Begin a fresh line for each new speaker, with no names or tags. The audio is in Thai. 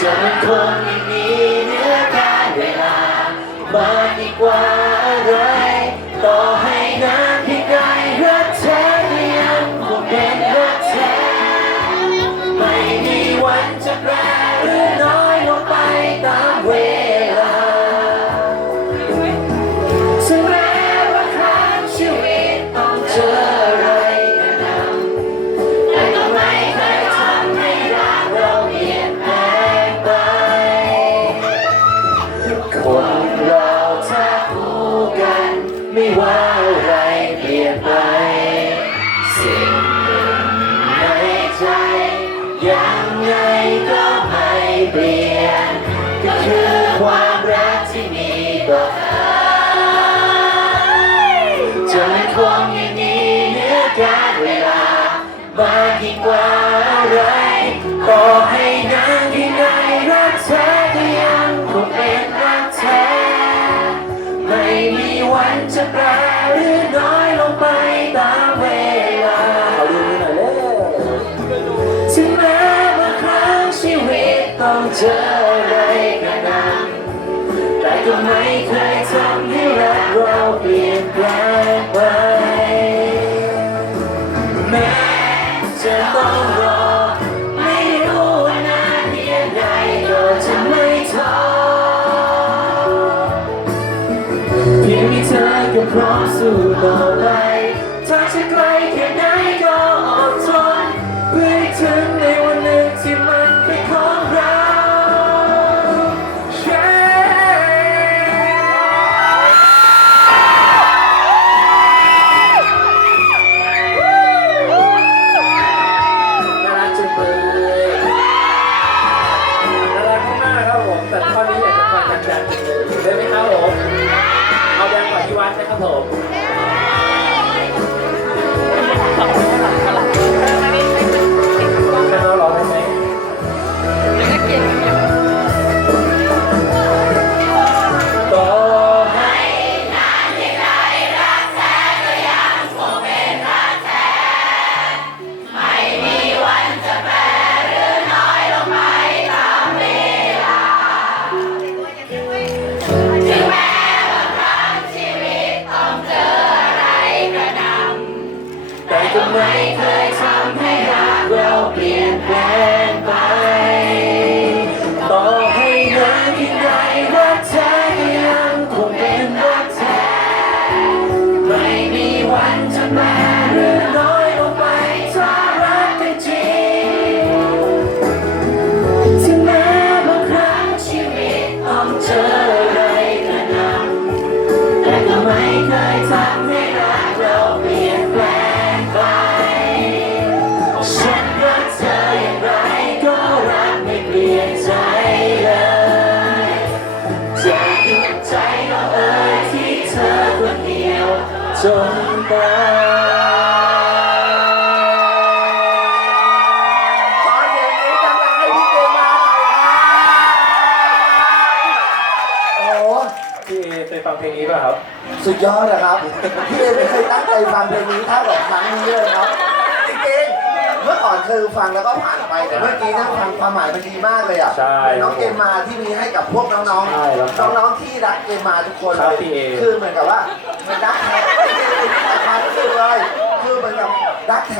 จะมันคงยังมีเนื้อการเวลามากดีกว่า ว่าอะไรเปลี่ยนไป สิ่งหนึ่งในใจ ยังไงก็ไม่เปลี่ยน ก็คือความรักที่มีต่อเธอจะไม่คงอย่างนี้เนื้อการเวลามากยิ่งกว่าอะไรต่อให้ ต้อเจออะไรกระนำแต่ก็ไม่เคยทำให้รักเราเปลี่ยนแปลงไปแม้จะต้องรอไม่รู้นานเพียงใดก็จะไม่ท้อเพียงมีเธอก็พร้อมสู้ต่อไปถ้าจะไกล ครั
บผมแต่ข้อนี้อยากจะฟังดังๆจังเลยได้ไหมครับผมเอาดังก่อนที่วัดนะครับผม
จนตาย
ขอเสียงนี้ดังๆให้พี่เจมาหน่อยครับโอ้โหพี่เอเคยฟังเพลงนี้ป่ะครับ
สุดยอดนะครับ พี่เอไม่เคยตั้งใจฟังเพลงนี้เท่ากับครั้งนี้เลยครับ เมื่อก่อนเคยฟังแล้วก็ผ่านไปแต่เมื่อกี้นั่งฟังความหมายมันดีมากเลยอะ
ใช่
เหมือนน้องเกมมาที่มีให้กับพวกน้อง
ใช่แล้วครับ
ๆน้องๆที่รักเกมมาทุกคน
ครั
เล
บ
ย
พี่เอ
คือเหมือนกับว่ามันรักแท้ความรู้สึกเลยคือเหมือนกับรักแท้